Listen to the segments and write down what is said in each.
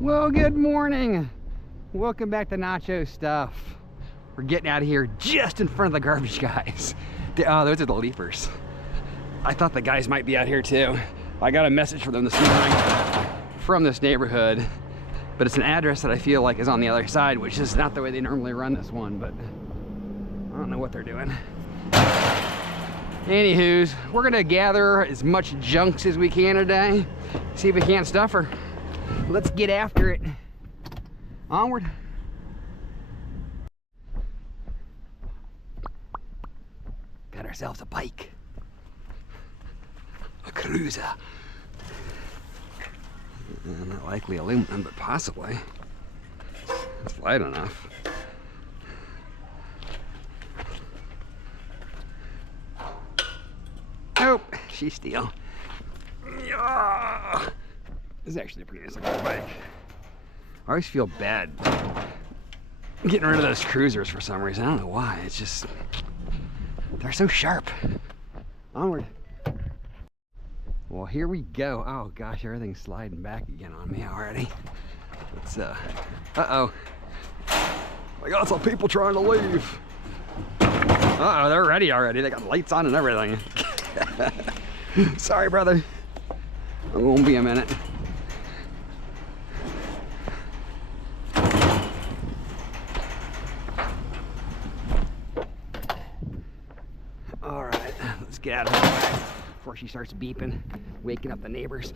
Well, good morning. Welcome back to Nacho Stuff. We're getting out of here just in front of the garbage guys. Oh, those are the leapers. I thought the guys might be out here too. I got a message from them this morning from this neighborhood, but it's an address that I feel like is on the other side, which is not the way they normally run this one, but I don't know what they're doing. Anywho's, we're gonna gather as much junks as we can today, see if we can't stuff her. Let's get after it. Onward. Got ourselves a bike. A cruiser. Not likely aluminum, but possibly. It's light enough. Nope, she's steel. Yeah. This is actually a pretty nice looking bike. I always feel bad getting rid of those cruisers for some reason. I don't know why. It's just, they're so sharp. Onward. Well, here we go. Oh gosh, everything's sliding back again on me already. It's uh-oh. I got some people trying to leave. Uh-oh, they're ready already. They got lights on and everything. Sorry, brother. It won't be a minute. All right, let's get out of here before she starts beeping, waking up the neighbors.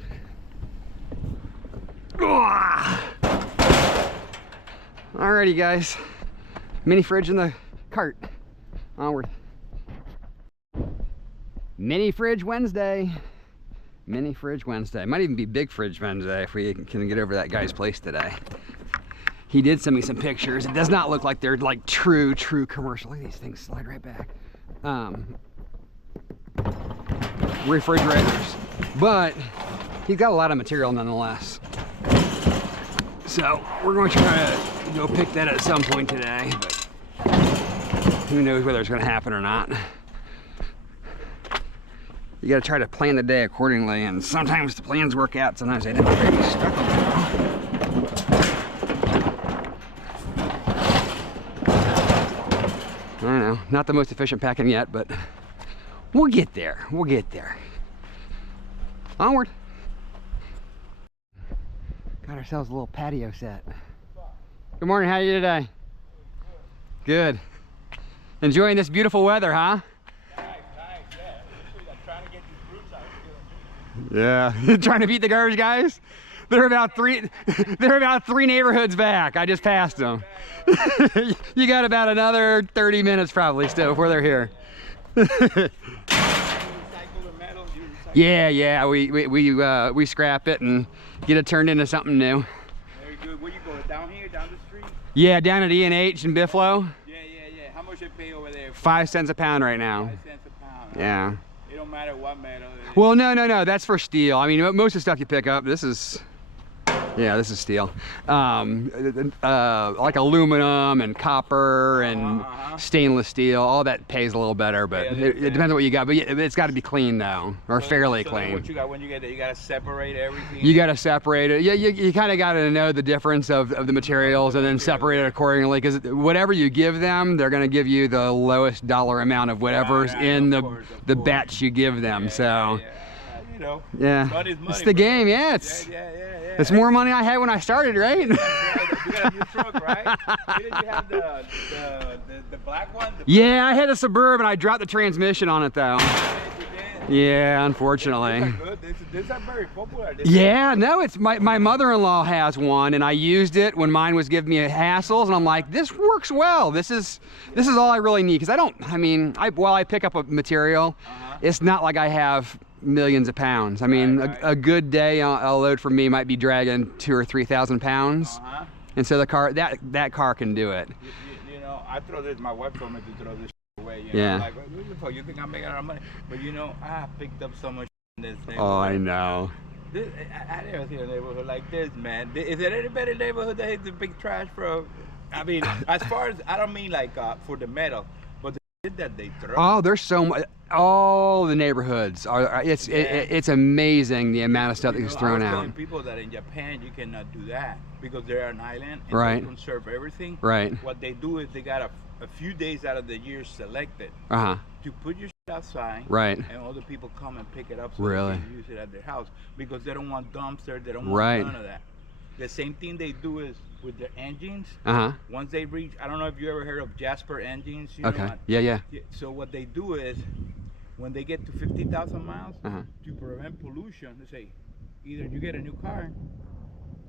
Alrighty, guys. Mini fridge in the cart. Onward. Mini fridge Wednesday. Mini fridge Wednesday. Might even be big fridge Wednesday if we can get over that guy's place today. He did send me some pictures. It does not look like they're like true commercial. Look at these things slide right back. Refrigerators, but he's got a lot of material nonetheless. So we're going to try to go pick that at some point today, but who knows whether it's going to happen or not. You got to try to plan the day accordingly, and sometimes the plans work out, sometimes they don't. Very stuck on I don't know, not the most efficient packing yet, but we'll get there. We'll get there. Onward. Got ourselves a little patio set. Good morning. How are you today? Good. Enjoying this beautiful weather, huh? Nice, yeah. I'm trying to get these groups out. Yeah. Trying to beat the garbage guys? They're about three neighborhoods back. I just passed them. You got about another 30 minutes probably still before they're here. Yeah, we scrap it and get it turned into something new. Very good. Where you going? Down here, down the street? Yeah, down at E&H in Bifflo. Yeah. How much they pay over there? 5 cents a pound right now. 5 cents a pound. Yeah. It don't matter what metal it is. Well, no, that's for steel. I mean, most of the stuff you pick up, this is steel. Like aluminum and copper and stainless steel, all that pays a little better, but it depends on what you got. But yeah, it's got to be clean though, or fairly clean. What you got when you get there? You got to separate everything. You got to separate it. Yeah, you kind of got to know the difference of the materials and then separate it accordingly. Because whatever you give them, they're going to give you the lowest dollar amount of whatever's in the batch you give them. So. You know, yeah, money's money, it's the game. Yeah, it's more money I had when I started, right? You got a new truck, right? Didn't you have the black one? Yeah, I had a Suburban. I dropped the transmission on it though. Yeah, unfortunately. These are very popular. Yeah, no, it's my mother-in-law has one, and I used it when mine was giving me hassles, and I'm like, this works well. This is all I really need, because while I pick up a material, it's not like I have millions of pounds. I mean, a good day a load for me might be dragging 2,000 or 3,000 pounds, and so the car that car can do it. You know, I throw this. My wife told me to throw this away. You know, yeah. Like, what the fuck? You think I'm making a lot of money? But you know, I picked up so much in this thing. Oh, I know. I never see a neighborhood like this, man. Is there any better neighborhood that has the big trash, bro? I mean, as far as I don't mean like for the metal. shit that they throw. Oh, there's so much. All the neighborhoods are. It's amazing the amount of stuff that gets thrown I was out. telling people that in Japan you cannot do that because they're an island and Right. they conserve everything. Right. What they do is they got a few days out of the year selected Uh-huh. to put your shit outside. Right. And other people come and pick it up so Really? they can use it at their house because they don't want dumpsters. They don't want Right. none of that. The same thing they do is with their engines. Uh-huh. Once they reach, I don't know if you ever heard of Jasper engines. You know Okay. what? Yeah. So what they do is, when they get to 50,000 miles, Uh-huh. to prevent pollution, they say, either you get a new car,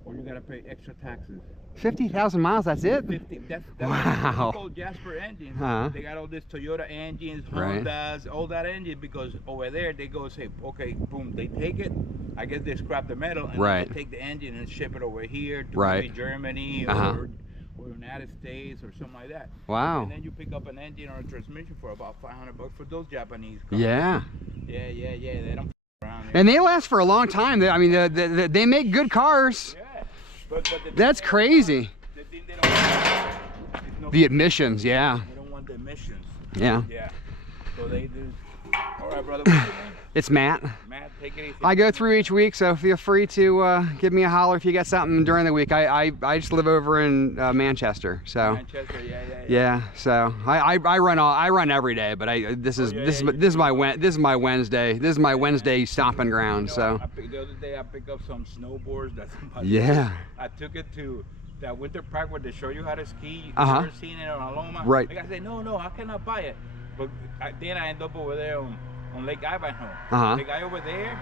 or you gotta pay extra taxes. 50,000 miles. That's it. 50. That's Wow. called Jasper engines. Uh-huh. They got all this Toyota engines, Right. Hondas, all that engine because over there they go say, okay, boom, they take it. I guess they scrap the metal and Right. they take the engine and ship it over here to Right. maybe Germany Uh-huh. or United States or something like that. Wow. And then you pick up an engine or a transmission for about $500 for those Japanese cars. Yeah. Yeah. They don't around here. And they last for a long time. I mean, they make good cars. Yeah. But the That's thing crazy. the thing they don't want is no, The emissions. Yeah. they don't want the emissions. Yeah. Yeah. So they do. All right, brother. What's your name? It's Matt. Matt, take it easy. I go through each week, so feel free to give me a holler if you got something during the week. I just live over in Manchester, so Manchester, yeah. yeah. So I run every day, but this is my Wednesday. This is my Wednesday stomping ground. So The other day I picked up some snowboards that somebody. yeah. I took it to that winter park where they show you how to ski. You Uh-huh. ever seen it on Aloma? Right. Like I said, no, I cannot buy it. But then I end up over there on Lake Ivanhoe. Uh-huh. The guy over there,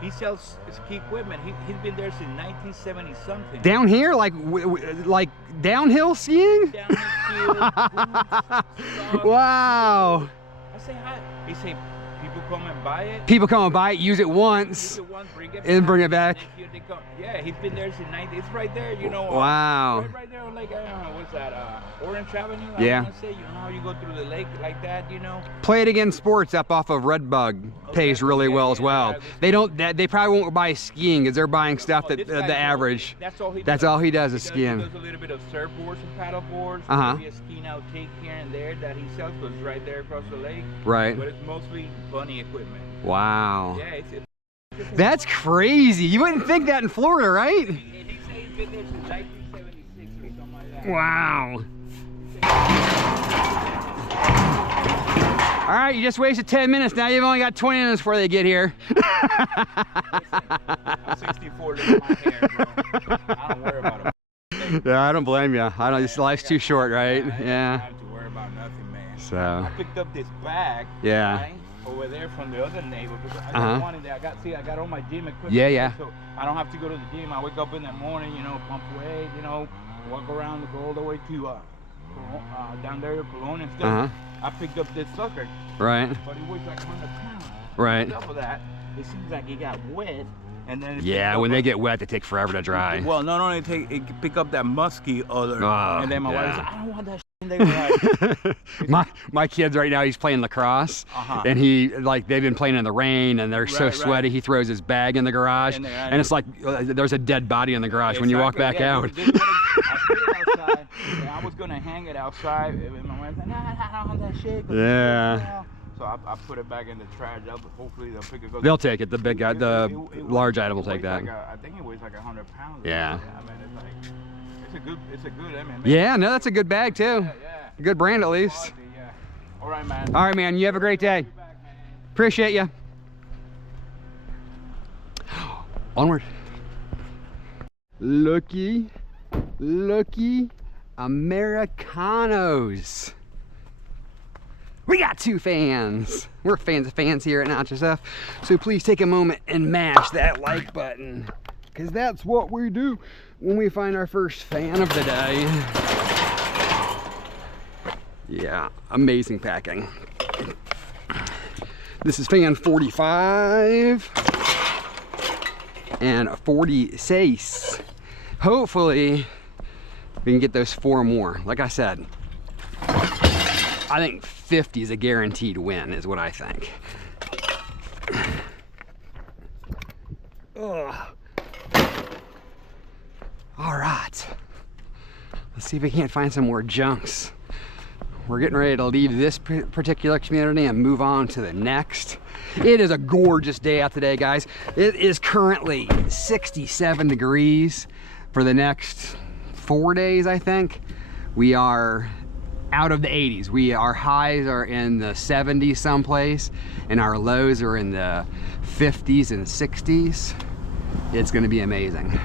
he sells ski equipment. He's been there since 1970 something. Down here, like downhill skiing. Downhill ski, Wow. I say hi. He say people come and buy it. People come and buy it, use it once, Use it once, bring it and bring it back. Next year they come. Yeah, he's been there since 90. It's right there, you know. Wow. Right there on Lake. What's that? Orange Avenue. Yeah. I wanna say, you know how you go through the lake like that, you know. Play It Again Sports up off of Redbug pays really well as well. They don't. They probably won't buy skiing because they're buying stuff that This guy's the average. That's all he. That's does. all he does is He skiing. does a little bit of surfboards and paddle boards. Uh-huh. Maybe a ski now take here and there that he sells because it's right there across the lake. Right. But it's mostly bunny equipment. Wow. Yeah, it's That's crazy. You wouldn't think that in Florida, right? He says he's been there since 1976 or something like that. Wow. All right, you just wasted 10 minutes. Now you've only got 20 minutes before they get here. Listen, I'm 64, look at my hair, bro. I don't worry about it. Yeah, I don't blame you. I don't. This life's too short, right? I don't Yeah. have to worry about nothing, man. So. I picked up this bag. Yeah. Right, over there from the other neighbor because I Uh-huh. wanted that. I got all my gym equipment. Yeah. So I don't have to go to the gym. I wake up in the morning, you know, pump weight, you know, walk around, go all the way to down there to Cologne and stuff. Uh-huh. I picked up this sucker, Right. but it weighs like 100 pounds. Right. On top of that, it seems like it got wet, and then Yeah, when they get wet, they take forever to dry. Well, not only pick up that musky odor, Oh, and then my wife yeah. said, I don't want that shit. They were like, my kids right now, he's playing lacrosse, Uh-huh. and they've been playing in the rain, and they're so Right, sweaty. He throws his bag in the garage, In there, and it's like there's a dead body in the garage when you walk back Exactly, yeah, out. this morning, I put it outside, and I was gonna hang it outside, and my wife said, nah, I don't want that shit. 'cause Yeah. it's smell." So I put it back in the trash. Hopefully they'll pick it up. They'll take it. The big guy, the It large weighs- item will it take weighs that. like I think it weighs like 100 pounds. Yeah. I mean, it's a good, I mean. Yeah, no, that's a good bag too. Yeah. Good brand at least. Quality, yeah. All right, man. All right, man. You have a great day. Be back, man. Appreciate you. Onward. Looky Americanos. We got two fans. We're fans of fans here at Nacho Stuff. So please take a moment and mash that like button, because that's what we do when we find our first fan of the day. Yeah, amazing packing. This is fan 45 and 46. Hopefully we can get those 4 more. Like I said, I think 50 is a guaranteed win, is what I think. Ugh. All right, let's see if we can't find some more junks. we're getting ready to leave this particular community and move on to the next. It is a gorgeous day out today, guys. It is currently 67 degrees for the next 4 days, I think. We are out of the 80s. Our highs are in the 70s someplace, and our lows are in the 50s and 60s. It's gonna be amazing.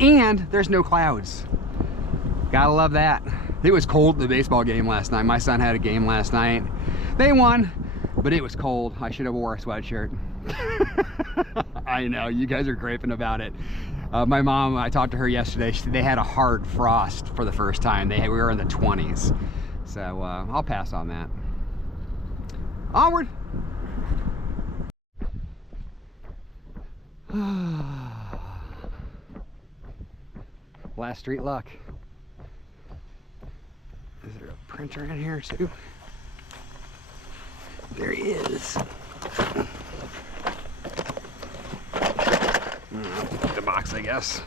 And there's no clouds. Gotta love that. It was cold at the baseball game last night. My son had a game last night. They won, but it was cold. I should have wore a sweatshirt. I know, you guys are griping about it. My mom, I talked to her yesterday. They had a hard frost for the first time. We were in the 20s. So I'll pass on that. Onward. Last street luck. Is there a printer in here too? There he is. The box, I guess.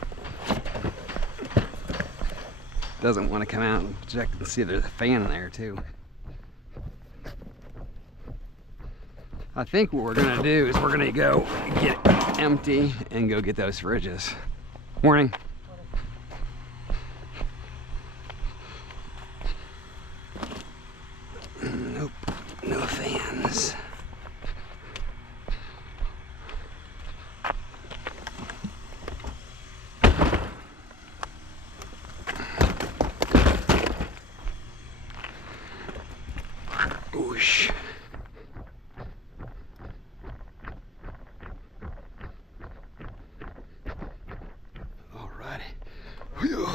Doesn't want to come out and check and see if there's a fan in there too. I think what we're gonna do is we're gonna go get it empty and go get those fridges. Morning. Nope, no fans. Whoosh. Alrighty. Whew.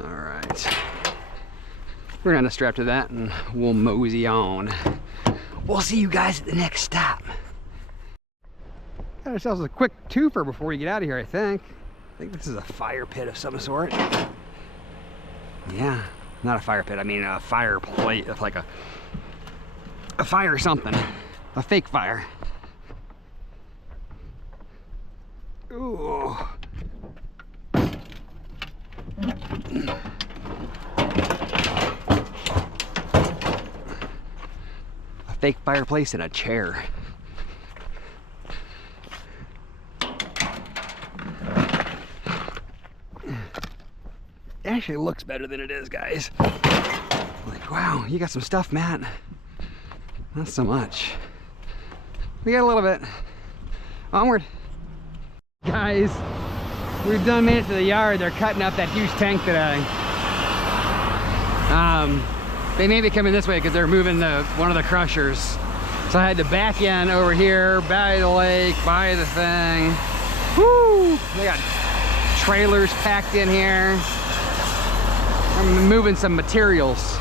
Alright. We're gonna strap to that and we'll mosey on. We'll see you guys at the next stop. Got ourselves a quick twofer before we get out of here, I think. I think this is a fire pit of some sort. Yeah, not a fire pit. I mean a fire plate, like a fire something, a fake fire. Ooh. A fake fireplace and a chair. It actually looks better than it is, guys. Like, wow, you got some stuff, Matt. Not so much. We got a little bit. Onward. Guys, we've done made it to the yard. They're cutting up that huge tank today. They may be coming this way because they're moving one of the crushers. So I had to back in over here, by the lake, by the thing. Woo! They got trailers packed in here. I'm moving some materials.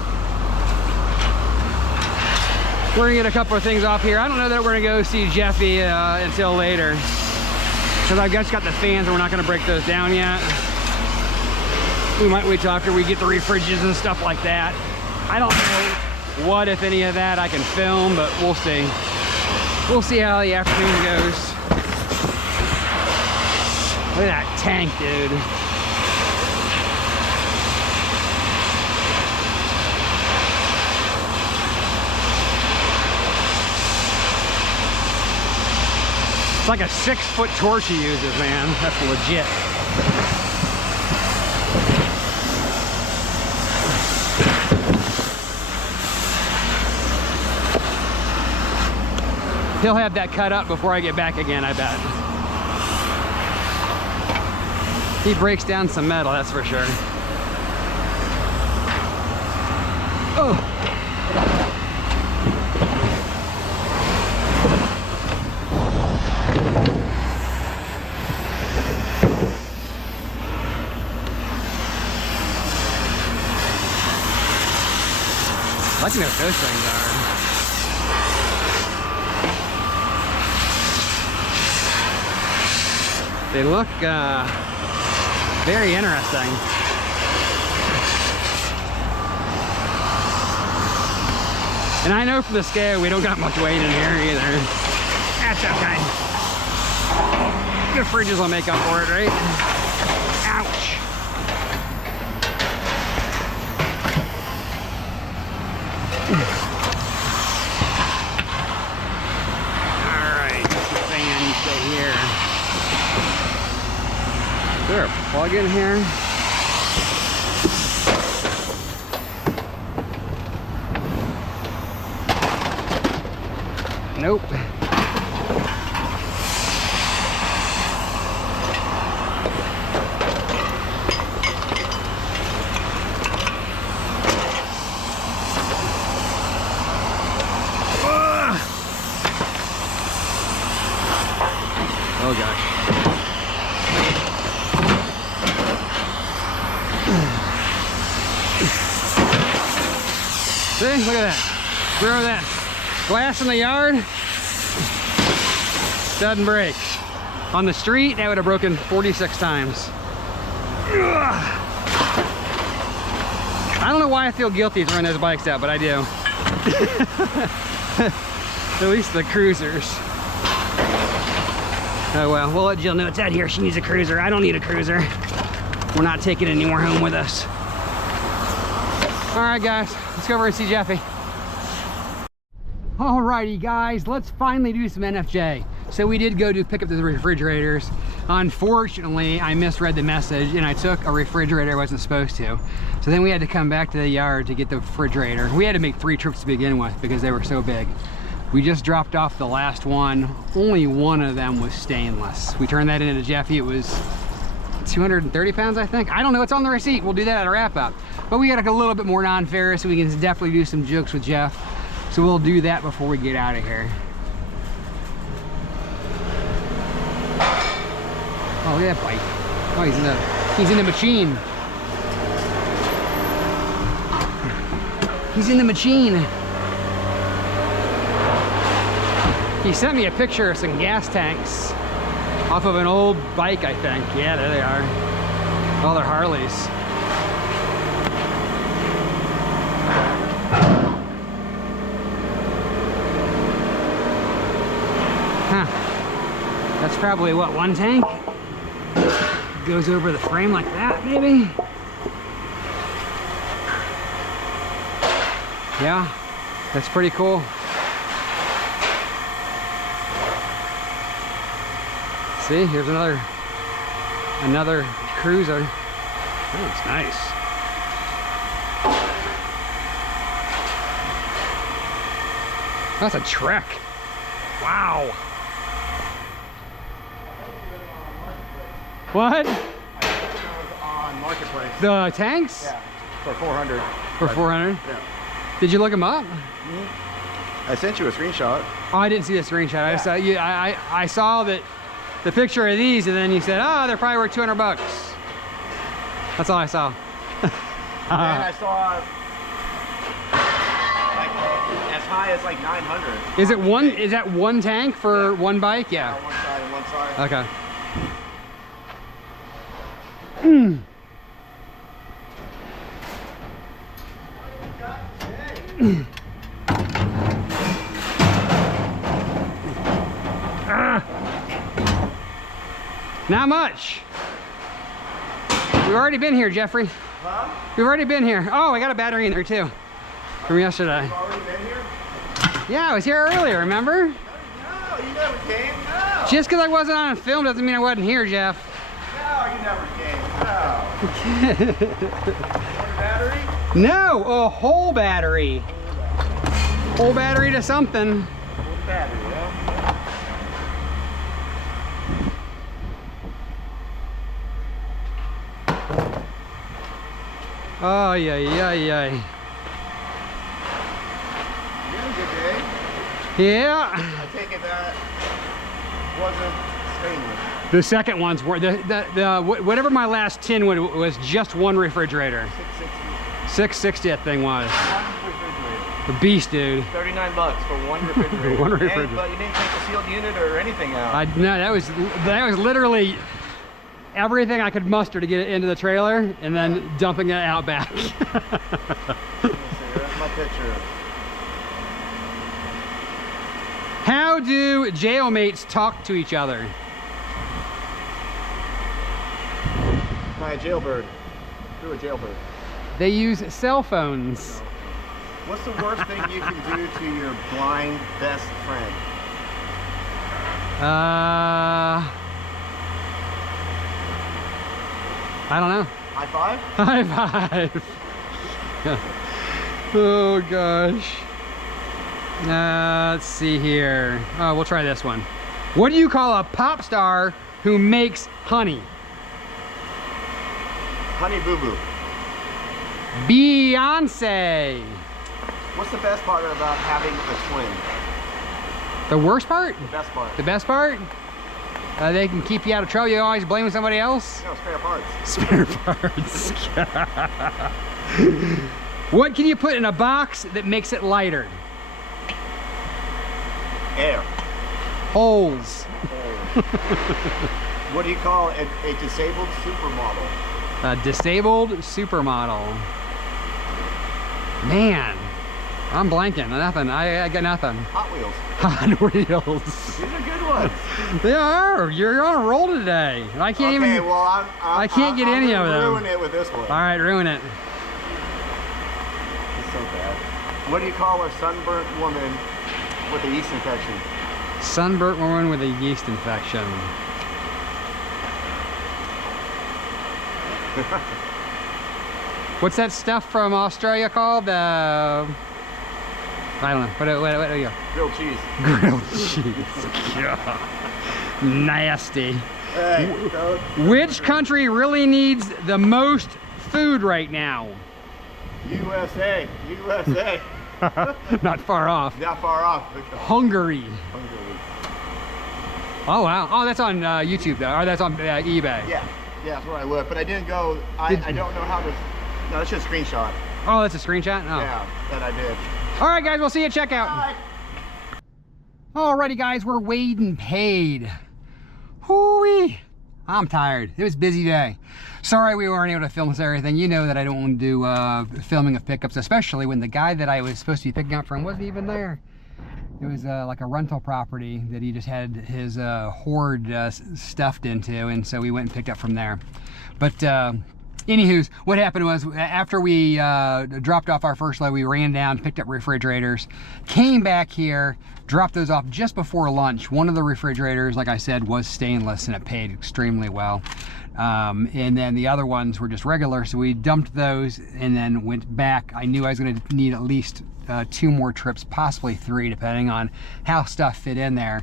We're gonna get a couple of things off here. I don't know that we're gonna go see Jeffy until later, because I just got the fans and we're not gonna break those down yet. We might wait till after we get the refridges and stuff like that. I don't know what, if any of that, I can film, but we'll see. We'll see how the afternoon goes. Look at that tank, dude. It's like a 6-foot torch he uses, man. That's legit. He'll have that cut up before I get back again, I bet. He breaks down some metal, that's for sure. Oh! I can know what those things are. They look very interesting. And I know from the scale we don't got much weight in here either. That's okay. The fridges will make up for it, right? Ouch. Is there a plug in here? Nope. Oh gosh. See, look at that. Throw that glass in the yard, doesn't break. On the street, that would have broken 46 times. I don't know why I feel guilty throwing those bikes out, but I do. At least the cruisers. Oh well, we'll let Jill know it's out here. She needs a cruiser. I don't need a cruiser. We're not taking any more home with us. All right, guys, let's go over and see Jeffy. Alrighty, guys, let's finally do some NFJ. So we did go to pick up the refrigerators. Unfortunately, I misread the message and I took a refrigerator I wasn't supposed to. So then we had to come back to the yard to get the refrigerator. We had to make 3 trips to begin with because they were so big. We just dropped off the last one. Only one of them was stainless. We turned that into Jeffy. It was 230 pounds, I think. I don't know, it's on the receipt. We'll do that at a wrap up. But we got a little bit more non-ferrous, so we can definitely do some jokes with Jeff. So we'll do that before we get out of here. Oh, look at that bike. Oh, he's in the machine. He's in the machine. He sent me a picture of some gas tanks off of an old bike, I think. Yeah, there they are. Oh, they're Harleys. Huh. That's probably what, 1 tank? Goes over the frame like that, maybe? Yeah, that's pretty cool. See, here's another cruiser. That looks nice. That's a Trek. Wow. What? I put those on Marketplace. The tanks? Yeah, for 400. For 400? Yeah. Did you look them up? I sent you a screenshot. Oh, I didn't see the screenshot. Yeah. I saw you. I saw that the picture of these, and then you said, "Oh, they're probably worth 200 bucks." That's all I saw. And I saw like as high as like 900. Is it one? Is that one tank for one bike? Yeah. One side and one side. Okay. Not much. We've already been here, Jeffrey. Huh? We've already been here. Oh, I got a battery in there too. From yesterday. You've already been here? Yeah, I was here earlier, remember? No, you never came. No. Just because I wasn't on film doesn't mean I wasn't here, Jeff. No, you never came. No. One battery? No, a whole battery. Whole battery to something. One battery, yeah. Oh, yeah, yeah, yeah. You had a good day. Yeah. I take it that wasn't stainless. The second ones were, whatever my last tin was just one refrigerator. 660. 660 that thing was. One refrigerator. A beast, dude. 39 bucks for one refrigerator. One refrigerator. And, but you didn't take the sealed unit or anything out. No, that was literally everything I could muster to get it into the trailer and then dumping it out back. Let's see, that's my picture. How do jailmates talk to each other? By a jailbird. Through a jailbird. They use cell phones. What's the worst thing you can do to your blind best friend? I don't know. High five? High five. Oh gosh. Let's see here. Oh, we'll try this one. What do you call a pop star who makes honey? Honey Boo Boo. Beyonce. What's the best part about having a twin? The worst part? The best part. The best part? They can keep you out of trouble. You always blaming somebody else? No, spare parts. Spare parts. What can you put in a box that makes it lighter? Air. Holes. What do you call a disabled supermodel? A disabled supermodel. Man, I'm blanking. Nothing. I got nothing. Hot Wheels. Hot Wheels. These are good ones. They are. You're on a roll today. I can't Okay, even. well, I can't get any of them. Ruin it with this one. All right, ruin it. It's so bad. What do you call a sunburnt woman with a yeast infection? Sunburnt woman with a yeast infection. What's that stuff from Australia called? I don't know. What are you? Grilled cheese. Grilled cheese. God. Nasty. Hey, Which country really needs the most food right now? USA. USA. Not far off. Not far off. Hungary. Hungary. Oh wow. Oh, that's on YouTube though, or that's on eBay. Yeah, that's where I looked, but I didn't go. I don't know how to. No, that's just a screenshot. Oh, that's a screenshot? Oh. Yeah, that I did. All right, guys, we'll see you at checkout. Bye. Alrighty, guys, we're weighed and paid. Hoo-wee. I'm tired. It was a busy day. Sorry we weren't able to film this everything. You know that I don't want to do filming of pickups, especially when the guy that I was supposed to be picking up from wasn't even there. It was like a rental property that he just had his hoard stuffed into, and so we went and picked up from there. But anywho's, what happened was after we dropped off our first load, we ran down, picked up refrigerators, came back here, dropped those off just before lunch. One of the refrigerators, like I said, was stainless and it paid extremely well. And then the other ones were just regular, so we dumped those and then went back. I knew I was going to need at least 2 more trips, possibly 3, depending on how stuff fit in there.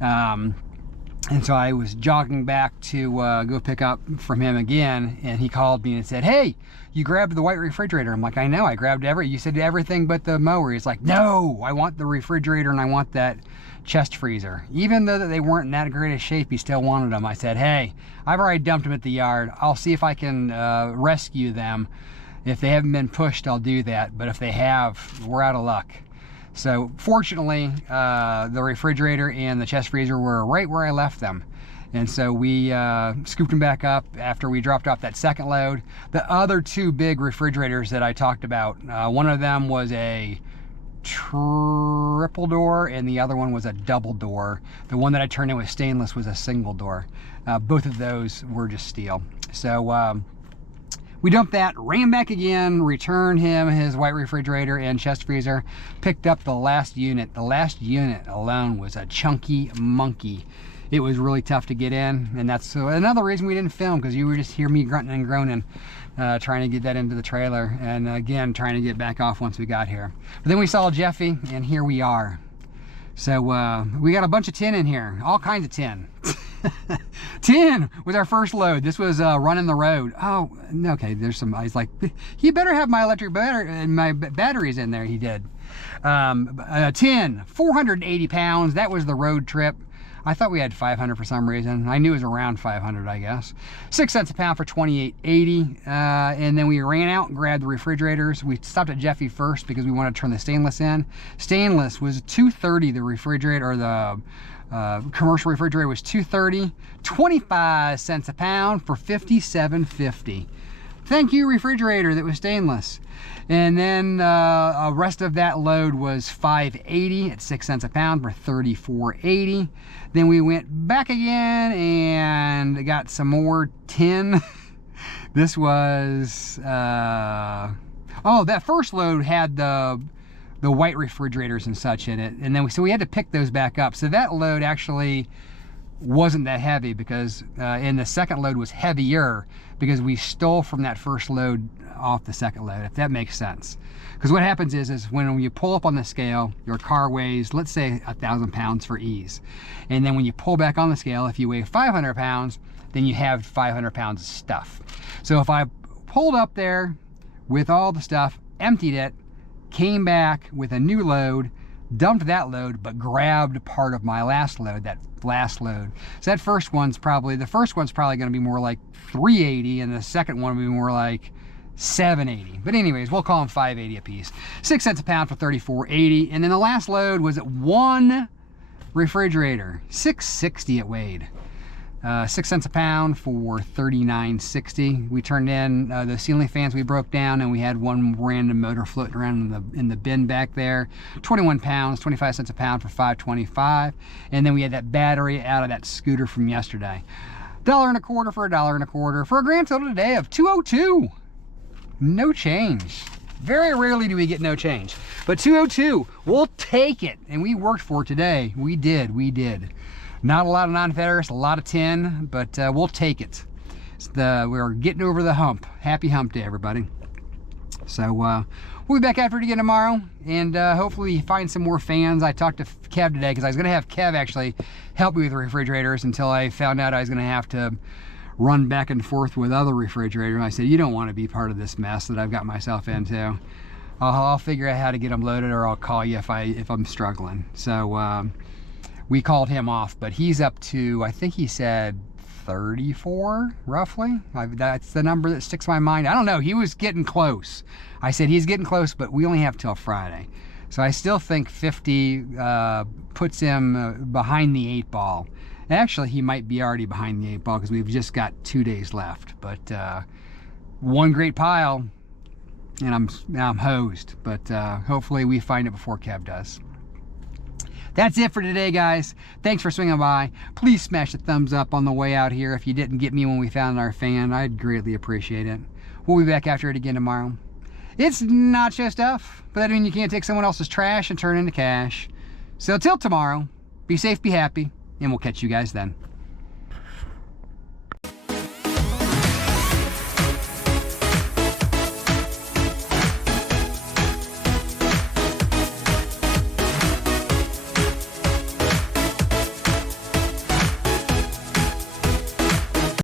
And so I was jogging back to go pick up from him again, and he called me and said, "Hey, you grabbed the white refrigerator." I'm like, "I know, I grabbed you said everything but the mower." He's like, "No, I want the refrigerator and I want that chest freezer." Even though they weren't in that great a shape, he still wanted them. I said, "Hey, I've already dumped them at the yard. I'll see if I can rescue them. If they haven't been pushed, I'll do that. But if they have, we're out of luck." So fortunately, the refrigerator and the chest freezer were right where I left them. And so we scooped them back up after we dropped off that second load. The other 2 big refrigerators that I talked about, one of them was a triple door and the other one was a double door. The one that I turned in with stainless was a single door. Both of those were just steel. So we dumped that, ran back again, returned him his white refrigerator and chest freezer, picked up the last unit. The last unit alone was a chunky monkey. It was really tough to get in, and that's another reason we didn't film, because you would just hear me grunting and groaning, trying to get that into the trailer, and again, trying to get back off once we got here. But then we saw Jeffy, and here we are. So we got a bunch of tin in here, all kinds of tin. 10 was our first load. This was running the road. Oh, okay, there's some, I was like, "You better have my electric battery and my batteries in there." He did. 10, 480 pounds. That was the road trip. I thought we had 500 for some reason. I knew it was around 500, I guess. 6 cents a pound for $28.80. And then we ran out and grabbed the refrigerators. We stopped at Jeffy first because we wanted to turn the stainless in. Stainless was $2.30. The refrigerator, or the commercial refrigerator, was $2.30. 25 cents a pound for $57.50. Thank you, refrigerator that was stainless. And then the rest of that load was $5.80 at 6 cents a pound for $34.80. Then we went back again and got some more tin. This was oh, that first load had the white refrigerators and such in it, and then so we had to pick those back up. So that load actually wasn't that heavy because, and the second load was heavier because we stole from that first load off the second load, if that makes sense. Because what happens is when you pull up on the scale, your car weighs, let's say 1,000 pounds for ease. And then when you pull back on the scale, if you weigh 500 pounds, then you have 500 pounds of stuff. So if I pulled up there with all the stuff, emptied it, came back with a new load, dumped that load, but grabbed part of my last load, that last load. So that first one's probably, the first one's probably gonna be more like 380 and the second one will be more like 780. But anyways, we'll call them 580 a piece. 6 cents a pound for 34.80. And then the last load was at one refrigerator, 660 it weighed. 6 cents a pound for 39.60. We turned in the ceiling fans we broke down, and we had one random motor floating around in the bin back there. 21 pounds, 25 cents a pound for 5.25. And then we had that battery out of that scooter from yesterday. $1.25 for $1.25 for a grand total today of $2.02. No change. Very rarely do we get no change, but $2.02, we'll take it. And we worked for it today. We did. Not a lot of non-ferrous, a lot of tin, but we'll take it. We're getting over the hump. Happy hump day, everybody. So we'll be back after it again tomorrow, and hopefully find some more fans. I talked to Kev today because I was going to have Kev actually help me with the refrigerators until I found out I was going to have to run back and forth with other refrigerators. I said, you don't want to be part of this mess that I've got myself into. I'll figure out how to get them loaded, or I'll call you if I'm struggling. So we called him off, but he's up to, I think he said 34 roughly. That's the number that sticks in my mind. I don't know, he was getting close. I said he's getting close, but we only have till Friday. So I still think 50 puts him behind the 8 ball. Actually, he might be already behind the 8 ball because we've just got 2 days left. But one great pile, and I'm hosed. But hopefully we find it before Kev does. That's it for today, guys. Thanks for swinging by. Please smash the thumbs up on the way out here. If you didn't get me when we found our fan, I'd greatly appreciate it. We'll be back after it again tomorrow. It's Nacho Stuff, but that means you can't take someone else's trash and turn it into cash. So till tomorrow, be safe, be happy, and we'll catch you guys then.